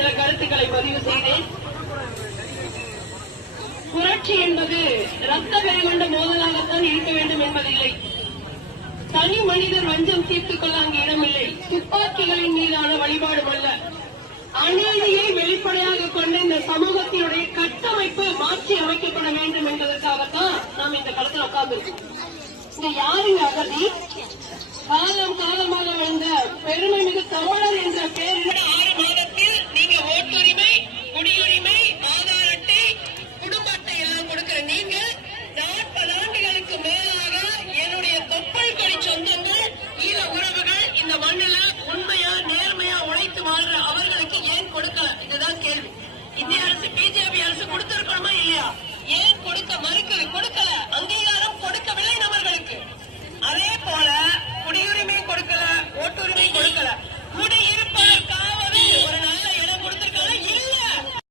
சில கருத்துக்களை பதிவு செய்தேன். புரட்சி என்பது ரத்த வெறி கொண்ட மோதலாகத்தான் இருக்க வேண்டும் என்பதில்லை. தனி மனிதர் வஞ்சம் தீர்த்துக் கொள்ள அங்கு இடமில்லை. துப்பாக்கிகளின் மீதான வழிபாடும் அல்ல. அநீதியை வெளிப்படையாக கொண்ட இந்த சமூகத்தினுடைய கட்டமைப்பு மாற்றி அமைக்கப்பட வேண்டும் என்பதற்காகத்தான் நாம் இந்த களத்தில் உட்கார்ந்திருக்கோம். இந்த யாருங்க அகதி? காலம் காலமாக வந்த பெருமை மிகு தமிழர் என்ற பெயரில் 6 மாத